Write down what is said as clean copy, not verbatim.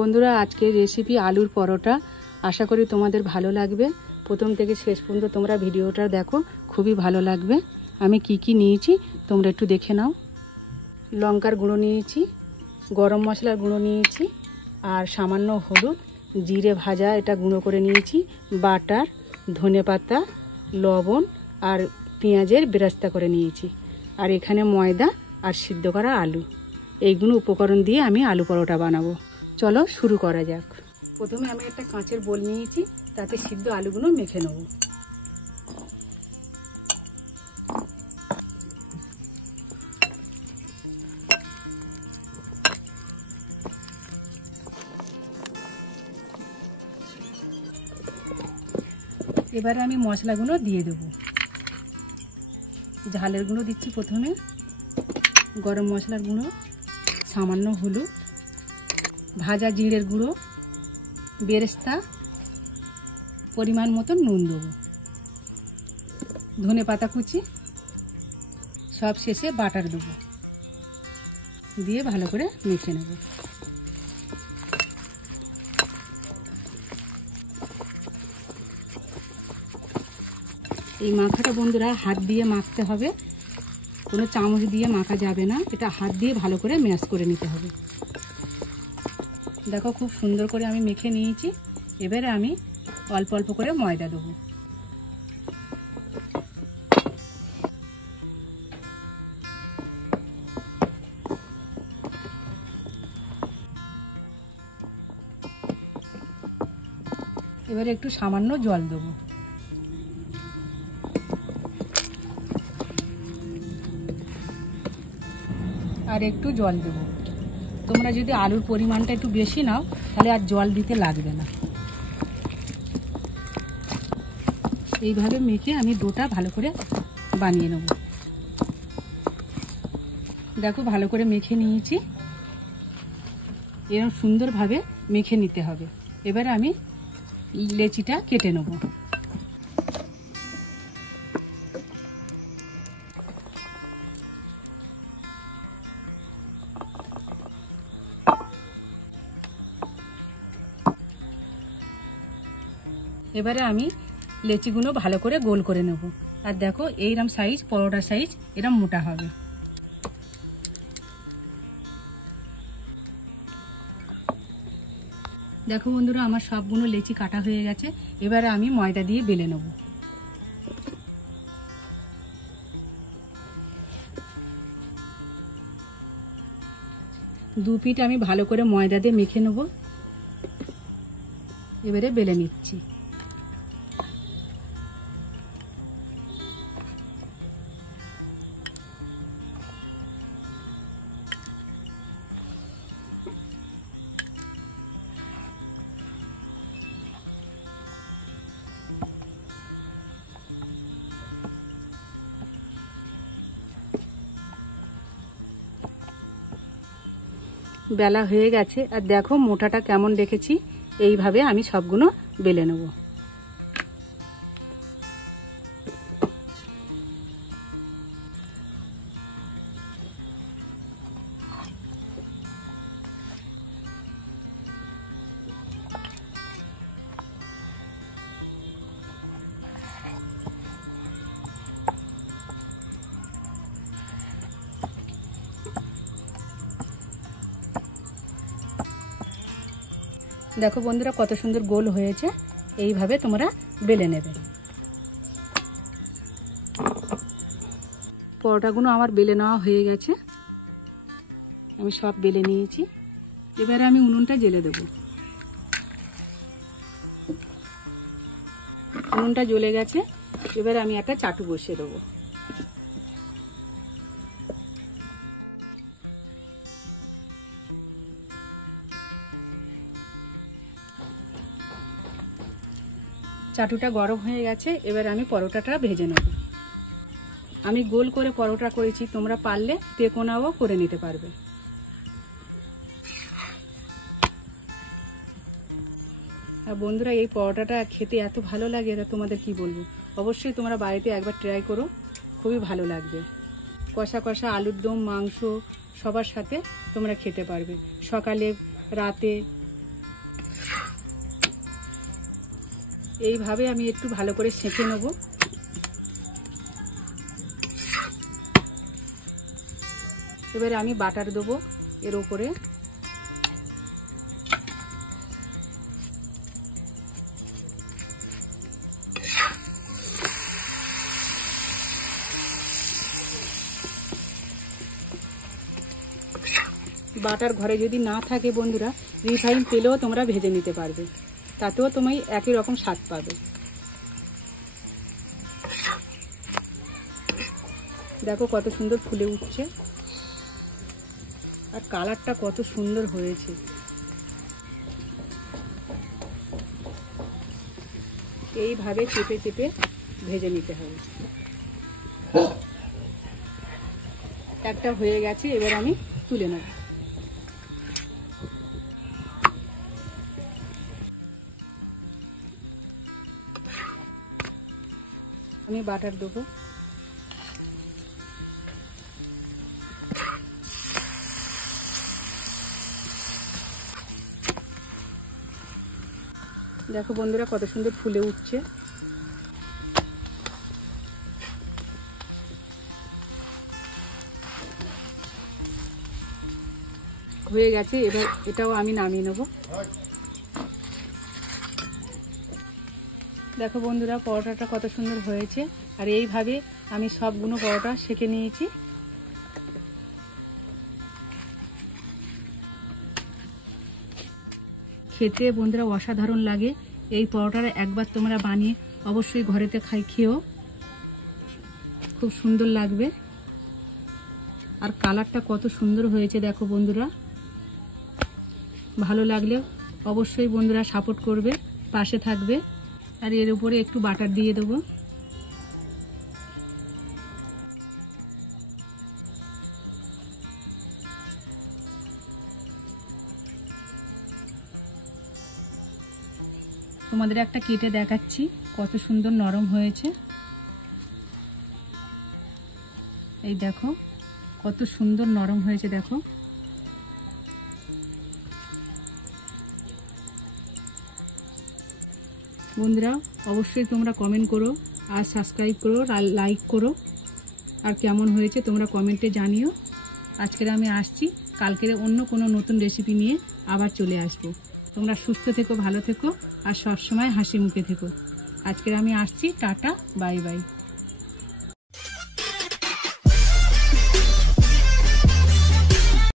বন্ধুরা, আজকের রেসিপি আলুর পরোটা। আশা করি তোমাদের ভালো লাগবে। প্রথম থেকে শেষ পর্যন্ত তোমরা ভিডিওটা দেখো, খুবই ভালো লাগবে। আমি কি কি নিয়েছি তোমরা একটু দেখে নাও। লঙ্কার গুঁড়ো নিয়েছি, গরম মশলার গুঁড়ো নিয়েছি, আর সামান্য হলুদ, জিরে ভাজা এটা গুঁড়ো করে নিয়েছি, বাটার, ধনেপাতা, লবণ আর পেঁয়াজের বেরেস্তা করে নিয়েছি। আর এখানে ময়দা আর সিদ্ধ করা আলু। এইগুলো উপকরণ দিয়ে আমি আলু পরোটা বানাবো। চলো শুরু করা যাক। প্রথমে আমি একটা কাঁচের বোল নিয়েছি, তাতে সিদ্ধ আলুগুলো মেখে নেব। এবারে আমি মশলাগুলো দিয়ে দেবো। ঝালের গুঁড়ো দিচ্ছি প্রথমে, গরম মশলার গুঁড়ো, সামান্য হলুদ, ভাজা জিরের গুঁড়ো, বেরেস্তা, পরিমাণ মতো নুন দেবো, ধনেপাতা কুচি, সব শেষে বাটার দেবো, দিয়ে ভালো করে মেখে নেব। এই মাখাটা বন্ধুরা হাত দিয়ে মাখতে হবে, কোনো চামচ দিয়ে মাখা যাবে না। এটা হাত দিয়ে ভালো করে ম্যাশ করে নিতে হবে। দেখো খুব সুন্দর করে আমি মেখে নিয়েছি। এবারে আমি অল্প অল্প করে ময়দা দেবো। এবারে একটু সামান্য জল দেবো। আর একটু জল দেবো। তোমরা যদি আলুর পরিমাণটা একটু বেশি নাও তাহলে আর জল দিতে লাগবে না। এইভাবে মেখে আমি ডোটা ভালো করে বানিয়ে নেব। দেখো ভালো করে মেখে নিয়েছি। এরকম সুন্দরভাবে মেখে নিতে হবে। এবারে আমি লেচিটা কেটে নেব। এবারে আমি লেচিগুলো ভালো করে গোল করে নেব। আর দেখো এইরকম সাইজ, পরোটা সাইজ এরকম মোটা হবে। দেখো বন্ধুরা, আমার সবগুলো লেচি কাটা হয়ে গেছে। এবারে আমি ময়দা দিয়ে বেলে নেব। দু পিঠ আমি ভালো করে ময়দা দিয়ে মেখে নেব। এবারে বেলে নিচ্ছি। বেলা হয়ে গেছে। আর দেখো মোটাটা কেমন রেখেছি। এইভাবে আমি সবগুলো বেলে নেব। দেখো বন্ধুরা কত সুন্দর গোল হয়েছে। এইভাবে তোমরা বেলে নেবে। পরোটাগুলো আমার বেলে নেওয়া হয়ে গেছে। আমি সব বেলে নিয়েছি। এবারে আমি উনুনটা জ্বেলে দেব। উনুনটা জ্বলে গেছে। এবারে আমি একটা চাটু বসিয়ে দেবো। চাটুটা গরম হয়ে গেছে। এবার আমি পরোটাটা ভেজে নেব। আমি গোল করে পরোটা করেছি, তোমরা পারলে তেকোনাও করে নিতে পারবে। আর বন্ধুরা, এই পরোটাটা খেতে এত ভালো লাগে, এটা তোমাদের কি বলবো। অবশ্যই তোমরা বাড়িতে একবার ট্রাই করো, খুবই ভালো লাগবে। কষা কষা আলুর দম, মাংস সবার সাথে তোমরা খেতে পারবে। সকালে, রাতে, এইভাবে আমি একটু ভালো করে সেঁকে নেব। এবারে আমি বাটার দেবো এর উপরে। বাটার ঘরে যদি না থাকে বন্ধুরা, রিফাইন তেলেও তোমরা ভেজে নিতে পারবে, তাতেও তুমি একই রকম স্বাদ পাবে। দেখো কত সুন্দর ফুলে উঠছে, আর কালারটা কত সুন্দর হয়েছে। এইভাবে চেপে চেপে ভেজে নিতে হবে। একটা হয়ে গেছে, এবার আমি তুলে নেব। আমি বাটার দেবো। দেখো বন্ধুরা কত সুন্দর ফুলে উঠছে। হয়ে গেছে, এবার এটাও আমি নামিয়ে নেব। দেখো বন্ধুরা পরোটাটা কত সুন্দর হয়েছে, আর এইভাবে আমি সবগুলো পরোটা সেঁকে নিয়েছি। খেতে বন্ধুরা অসাধারণ লাগে। এই পরোটাটা একবার তোমরা বানিয়ে অবশ্যই ঘরেতে খেও, খুব সুন্দর লাগবে। আর কালারটা কত সুন্দর হয়েছে দেখো বন্ধুরা। ভালো লাগলে অবশ্যই বন্ধুরা সাপোর্ট করবে, পাশে থাকবে। আর এর উপরে একটু বাটার দিয়ে দেবো। তোমাদের একটা কেটে দেখাচ্ছি কত সুন্দর নরম হয়েছে। এই দেখো কত সুন্দর নরম হয়েছে দেখো। বন্ধুরা অবশ্যই তোমরা কমেন্ট করো, আর সাবস্ক্রাইব করো, আর লাইক করো। আর কেমন হয়েছে তোমরা কমেন্টে জানিও। আজকের আমি আসছি, কালকের অন্য কোনো নতুন রেসিপি নিয়ে আবার চলে আসবো। তোমরা সুস্থ থেকো, ভালো থেকো, আর সবসময় হাসি মুখে থেকো। আজকের আমি আসছি, টাটা, বাই বাই।